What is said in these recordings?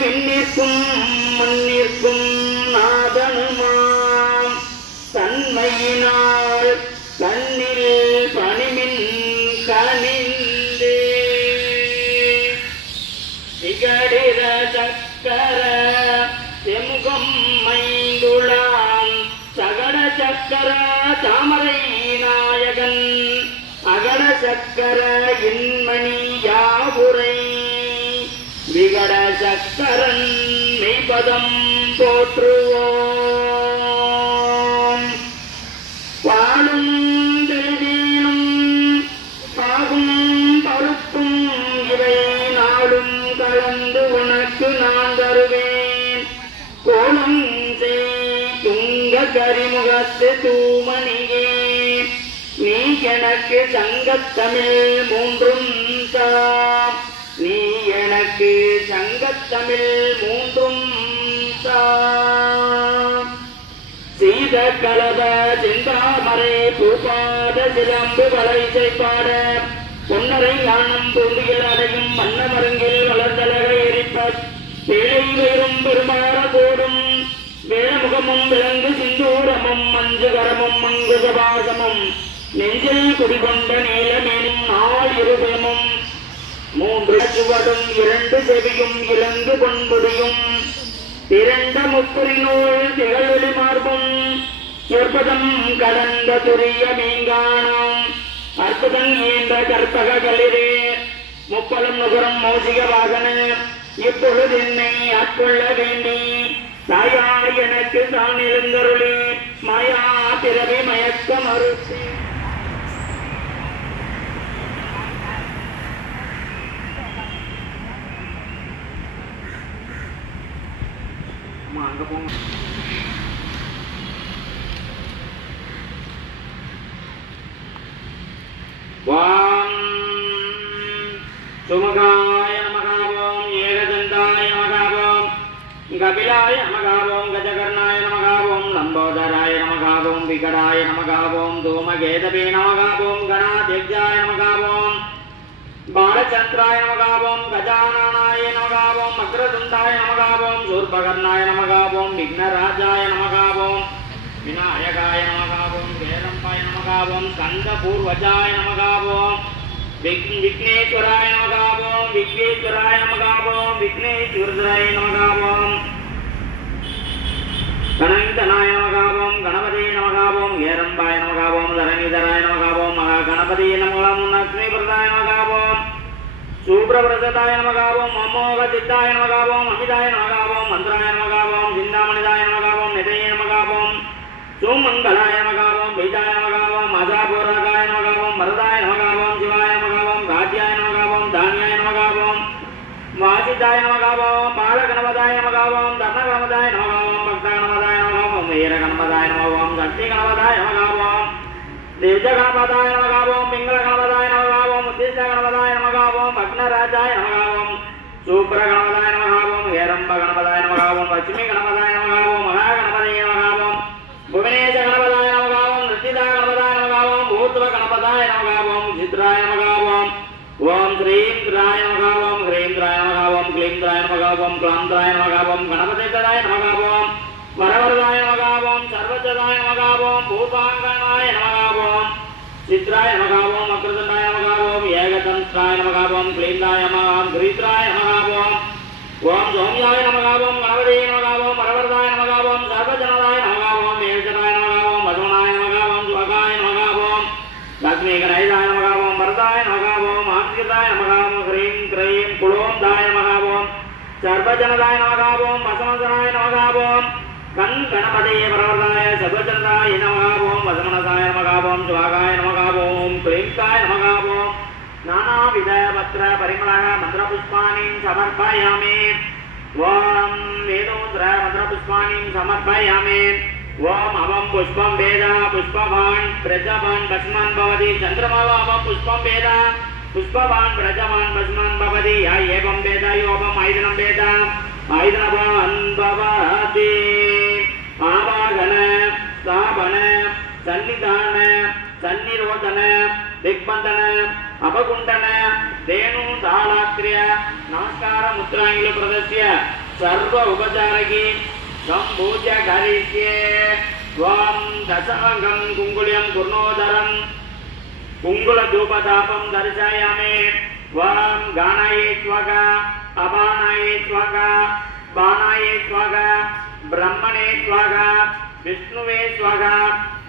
விண்ணிற்கும் மண்ணிற்கும் நாதனுமாம் தன்மையினால் கண்ணில் பணிமின் கனிந்தே திகடிர சக்கர செமுகம் மைந்துளாம் சகட சக்கர தாமரை நாயகன் அகட சக்கர இன்மணி யாவுரை விகட சக்கரன் மெய்பதம் போற்றுவோம். பாலும் தெளிவீனும் பாகும் பருப்பும் இவை நாளும் கலந்து உனக்கு நான் தருவேன். கோலம் செய் துங்க கரிமுகத்து தூமணியே நீ எனக்கு சங்கத்தமிழ் மூன்றும் தாம். நீ எனக்கு சங்கத்தமிழ் மூன்றும் தாம். சீத கலவ செந்தாமரை பூபாத சிலம்பு வளைசை பாட பொன்னரை ஞானம் பொருளியல் அடையும் மன்னமருங்கில் வளர்ந்தலக எரிப்ப பேழை வேறும் பெருமாற போடும் வேலமுகமும் விலங்கு சிந்தூரமும் மஞ்சுகரமும் மங்குசபாசமும் நெஞ்சில் குடிகொண்ட நீலமேனும் நாள் இருபயமும் மூன்று சுவடும் இரண்டு செவியும் இலங்கு பொன்புடியும் திரண்ட முப்புரி நூல் திகழொலி மார்பும் சொற்பதம் கடந்த துரிய மீங்கானம் அற்புதம் ஈன்ற கற்பக களிரே முப்பலம் நுகரம் மோசிக வாகன இப்பொழுது என்னை ஆட்கொள்ள வேண்டி தாயா எனக்கு தான் எழுந்தருளி மாயா பிறவி மயக்க மறுத்து அங்க போங்க. வாம் சுமகாய நமகாவோம் ஏகதந்தாய நமகாவோம் கபிலாய நமகாவோம் கஜகர்ணாய நமகாவோம் லம்போதராய நமகாவோம் விகடாய நமகாவோம் தூமகேதபே நமகாவோம் கணாத்யஜாய நமகாவோம் பாலச்சந்திராய நமகாவோம் கஜானனாய நமகாவோம் அக்ரதுண்டாய நமகாவோம் சூர்பகர்ணாய நமகாவோம் விக்னராஜாய நமகாவோம் விநாயகாய நமகாவோம் வேதம்பாய நமகாவோம் ஸ்கந்தபூர்வஜாய நமகாவோம் விக்னேஸ்வராய நமகாவோம் விக்னேஸ்வராய நமகாவோம் விக்னேஸ்வராய நமகாவோம் கணந்தனாய நமகாவோம் கணபதியே நமகாவோம் ஏரம்பாய நமகாவோம் தரணிதராய நமகாவோம் மகா கணபதியே நமகாவோம் லக்ஷ்மிபிரதாய நமகாவோம் சூப்ரபிரசதாய நமகாவோம் அமோக சித்தாய நமகாவோம் அமிதாய நமகாவோம் மந்திராய நமகாவோம் சிந்தாமணிதாய நமகாவோம் நிதய நமகாவோம் சோமங்களாய நமகாவோம் வைதாய நமகாவோம் அசாபூரகாய நமகாவோம் வரதாய நமகாவோம் சிவாய நமகாவோம் காத்யாய நமகாவோம் தானியாய நமகாவோம் வாசிதாய நமகாவோம் பாலகணபதாய நமகாவோம் தர்ணகணபதாய நமகாவோம் பக்தகணபதாய நமகாவோம் வீரகணபதாய நமகாவோம் சக்தி கணபதாய நமகாவோம் திவ்ய கணபதாய நமகாவோம் பிங்கள கணபதாய நமகாவோம் உத்திஷ்ட கணபதாய நமகாவோம் அக்னராஜாய நமகாவோம் சூப்ர கணபதாய நமகாவோம் ஹேரம்ப கணபதாய நமகாவோம் லட்சுமி கணபதாய நமகாவோம் மகா கணபதிய நமகாவோம் புவனேஷ கணபதாய நமகாவோம் நிருத்திதா கணபதாய நமகாவோம் பூத்வ கணபதாய நமகாவோம் சித்ராய நமகாவோம் ஓம் ஸ்ரீம் திராய நமகாவோம் ஹ்ரீம் திராய நமகாவோம் க்ளீம் திராய நமகாவோம் க்ளாம் திராய நமகாவோம் கணபதிதாய நமகாவோம் வரவரதாய நமகாவோம் சர்வஜதாய நமகாவோம் பூதாங்கனாய நமகாவோம் சித்ராய நமகாவோம் அக்ரதண்டாய நமகாவோம் ஏகதந்திராய நமகாவோம் க்ளீந்தாய நமகாவோம் கிரீத்ராய நமகாவோம் ஓம் சோம்யாய நமகாவோம் கணபதியே நமகாவோம் வரவரதாய நமகாவோம் சர்வஜனதாய நமகாவோம் ஏகஜனாய நமகாவோம் வசவனாய நமகாவோம் சுவகாய நமகாவோம் லக்ஷ்மி கணேசாய நமகாவோம் வரதாய நமகாவோம் ஆத்கிருதாய நமகாவோம் ஹ்ரீம் க்ரீம் குலோந்தாய நமகாவோம் சர்வஜனதாய நமகாவோம் வசமசனாய நமகாவோம் கண் கணபதியே வரவரதாய சர்வஜனதாய நமகாவோம் வசமனசாய நமகாவோம் சுவகாய நமகாவோம் க்ரீம்காய நமகாவோம் நானாவித பத்ர பரிமள மந்திரபுஷ்பாணி சமர்ப்பயாமி. ஓம் வேதோத்ர மந்திரபுஷ்பாணி சமர்ப்பயாமி. ஓம் அவம் புஷ்பம் வேத புஷ்பவான் பிரஜவான் பஸ்மான் பவதி சந்திரமாவம் புஷ்பம் வேத புஷ்பவான் பிரஜவான் பஸ்மான் பவதி ஏவம் வேத யோகம் ஐதனம் வேத ஐதனவான் பவதி. ஆவாகன ஸ்தாபன சன்னிதான சன்னிரோதன திக்பந்தன அபகுண்டன தேனு தாளாத்ரிய நமஸ்கார முத்ராங்கில பிரதஸ்ய सर्व उपचारकी संपूज्य करिष्ये त्वां दशांगं कुङ्कुल्यं कुर्णोदरं कुङ्कुलधूपदापं दर्शयामि त्वां गानाये स्वाहा अपानाये स्वाहा बाणाये स्वाहा ब्रह्मणे स्वाहा विष्णुवे स्वाहा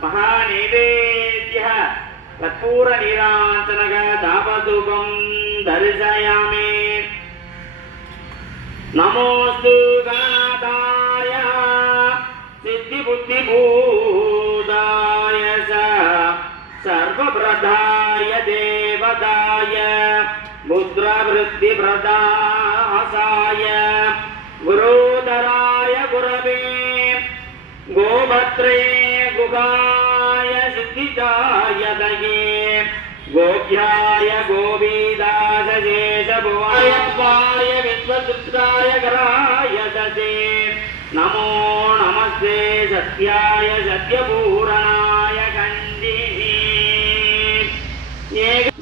महानैवेद्यः कर्पूरनीराञ्जनः दापधूपं दर्शयामि नमोस्तु गणनाथाय सिद्धिबुद्धिभूताय सर्वप्रदाय देवताय मुद्रावृत्तिप्रदासाय गुरुधराय गुरवे गोभद्रे गुहाय सिद्धिजाय दये गोभ्याय गोविदास शेषभुवाय विश्वदुर्गाय कराय ददे नमो नमस्ते सत्याय सत्यपूरणाय गंधिनी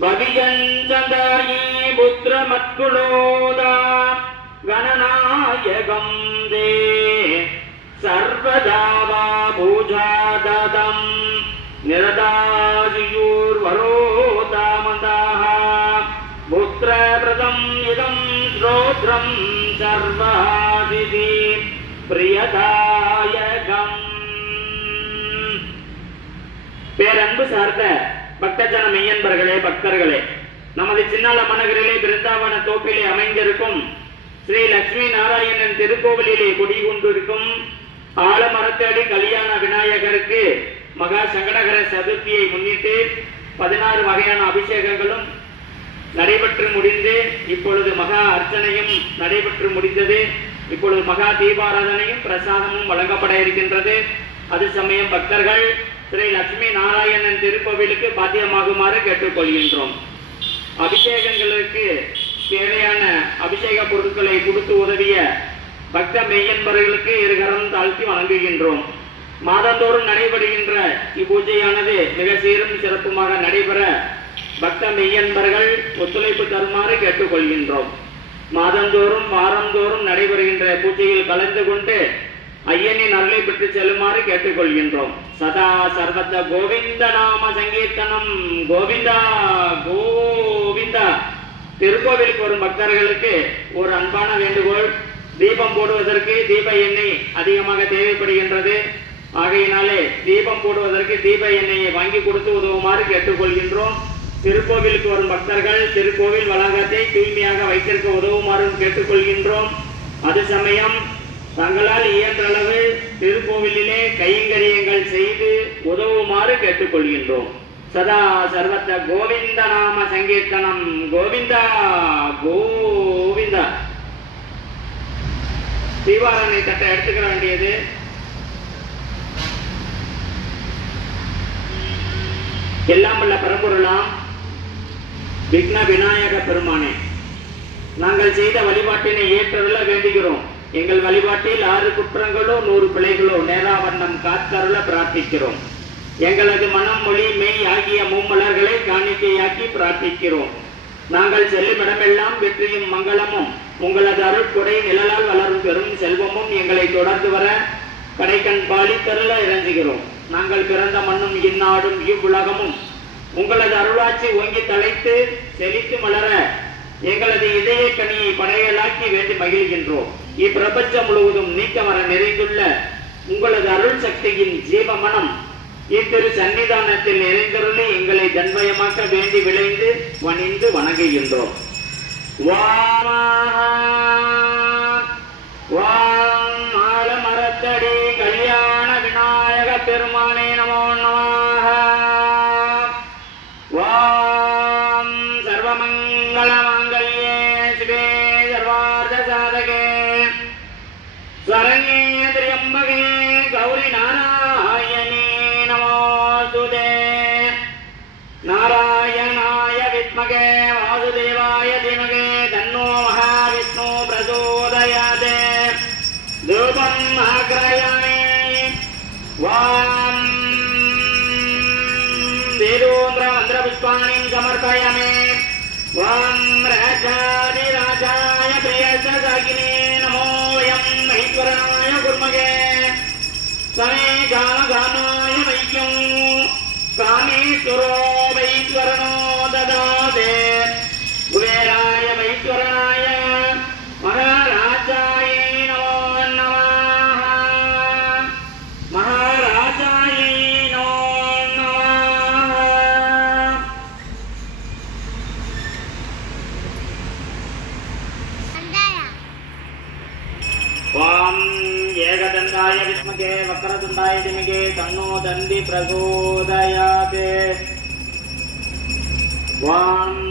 भविजंचदायी पुत्रमत्कुलोदा गणनायकं दे सर्वदा वा पूजाददं निरदायुर्वरोदामदाः पुत्रप्रदम् इदं श्रोत्रं सर्वादिति प्रियदायकम् பேரன்பு சார்ந்த பக்தஜன மெய்யன்பர்களே பக்தர்களே, நமது சின்னால மனகரிலே பிருந்தாவன தோப்பிலே அமைந்திருக்கும் ஸ்ரீ லட்சுமி நாராயணன் திருக்கோவிலிலே குடிகொண்டிருக்கும் ஆலமரத்தடி கல்யாண விநாயகருக்கு மகா சங்கடகர சதுர்த்தியை முன்னிட்டு 16 வகையான அபிஷேகங்களும் நடைபெற்று முடிந்து இப்பொழுது மகா அர்ச்சனையும் நடைபெற்று முடிந்தது. இப்பொழுது மகா தீபாராதனையும் பிரசாதமும் வழங்கப்பட இருக்கின்றது. அது சமயம் பக்தர்கள் ஸ்ரீ லட்சுமி நாராயணன் திருக்கோவிலுக்கு பாத்தியமாகுமாறு கேட்டுக்கொள்கின்றோம். அபிஷேகங்களுக்கு தேவையான அபிஷேக பொருட்களை கொடுத்து உதவிய பக்த மெய்யன்பர்களுக்கு இருகரம் தாழ்த்தி வணங்குகின்றோம். மாதந்தோறும் நடைபெறுகின்ற இப்பூஜையானது மிக சீரும் சிறப்புமாக நடைபெற பக்த மெய்யன்பர்கள் ஒத்துழைப்பு தருமாறு கேட்டுக்கொள்கின்றோம். மாதந்தோறும் வாரந்தோறும் நடைபெறுகின்ற பூஜையில் கலந்து கொண்டு ஐயனின் அருளை பெற்று செல்லுமாறு கேட்டுக்கொள்கின்றோம். சதா சர்வத கோவிந்த நாம சங்கீர்த்தனம் கோவிந்தா கோவிந்தா. திருக்கோவிலுக்கு வரும் பக்தர்களுக்கு ஒரு அன்பான வேண்டுகோள், தீபம் போடுவதற்கு தீப எண்ணெய் அதிகமாக தேவைப்படுகின்றது. ஆகையினாலே தீபம் போடுவதற்கு தீப எண்ணெயை வாங்கி கொடுத்து உதவுமாறு கேட்டுக்கொள்கின்றோம். திருக்கோவிலுக்கு வரும் பக்தர்கள் திருக்கோவில் வளாகத்தை தூய்மையாக வைத்திருக்க உதவுமாறு கேட்டுக்கொள்கின்றோம். அது சமயம் தங்களால் இயன்றளவு திருக்கோவிலிலே கைங்கரியங்கள் செய்து உதவுமாறு கேட்டுக்கொள்கின்றோம். சதா சர்வத்த கோவிந்த நாம சங்கீர்த்தனம் கோவிந்தா கோவிந்தா. தீபாரணை தட்டை எடுத்துக்கிற வேண்டியது. எல்லாம் உள்ள பரம்பொருளாம் விக்ன விநாயக பெருமானே, நாங்கள் செய்த வழிபாட்டினை ஏற்றருள வேண்டுகிறோம். எங்கள் வழிபாட்டில் 6 குற்றங்களோ 100 பிழைகளோ நேராவண்ணம் காத்தருள பிரார்த்திக்கிறோம். எங்களது மனம் மொழி மெய் ஆகிய மும்மலர்களை காணிக்கையாக்கி பிரார்த்திக்கிறோம். நாங்கள் செல்லும் இடமெல்லாம் வெற்றியும் மங்களமும் உங்களது அருட்கொடை நிழலால் வளரும் பெரும் செல்வமும் எங்களை தொடர்ந்து வர கடைக்கண் பாலித்தருள இறங்குகிறோம். நாங்கள் பிறந்த மண்ணும் இந்நாடும் இவ்வுலகமும் உங்களது அருளாட்சி ஓங்கி தலைத்து செழித்து மலர எங்களது இதய கனியை படையலாக்கி வேண்டி மகிழ்கின்றோம். இப்பிரபஞ்சம் முழுவதும் நீக்க வர நிறைந்துள்ள உங்களது அருள் சக்தியின் ஜீவ மனம் இத்திரு சன்னிதானத்தில் நிறைந்தருளி எங்களை தன்மயமாக்க வேண்டி விளைந்து வணிந்து வணங்குகின்றோம். ஆலமரத்தடி கல்யாண விநாயக பெருமானே நமோ நமः. வாம் சர்வமங்கள மாங்கல்யே சிவே சர்வார்த்த சாதகே சரண்யே திரியம்பகே கௌரி நாராயணி நமோஸ்துதே. நாராயணாய வித்மகே வாசுதேவாய தீமகே தன்னோ மகாவிஷ்ணு பிரசோதயாதே. தூபம் ஆக்ரயாமி. வாம் வேதோந்திர மந்திர புஷ்பாணி சமர்ப்பயாமி. வாம் ராஜாதிராஜாய பிரியசாகினே நமோயம். சமே காமகாமாய வைக்கும் காமேஸ்வரோ வைஸ்வரனோ ததாதே குபேராய வைஸ்வரனாய மகாராஜாய நமோ நமः மகாராஜாய நமோ நமः ஓம் ஏகதண்டாய வித்மகே வக்ரதுண்டாய திமிகே தன்னோ தந்தி பிரசோதயாத் ஓம்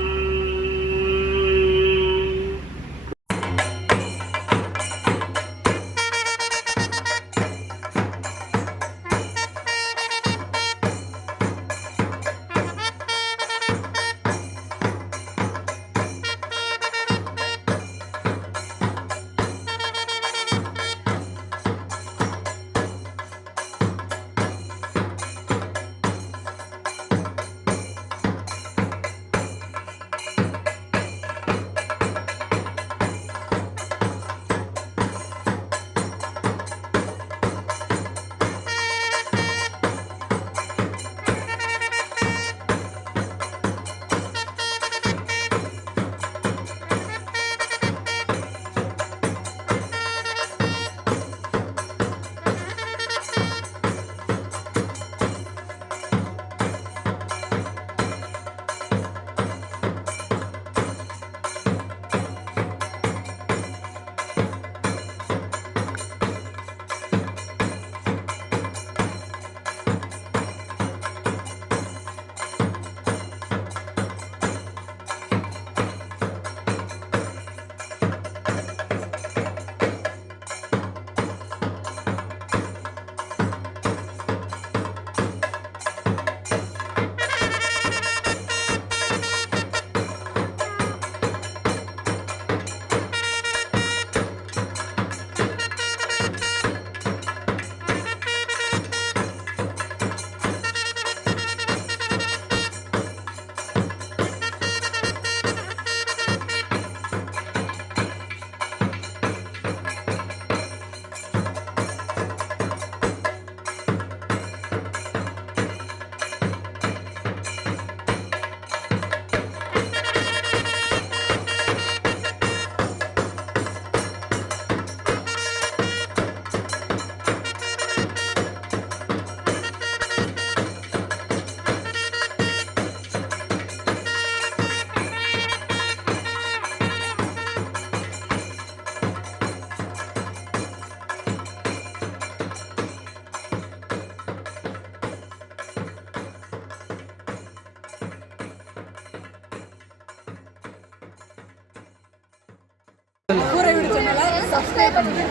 கூரை வீடு சேனலை சப்ஸ்கிரைப் பண்ணுங்க.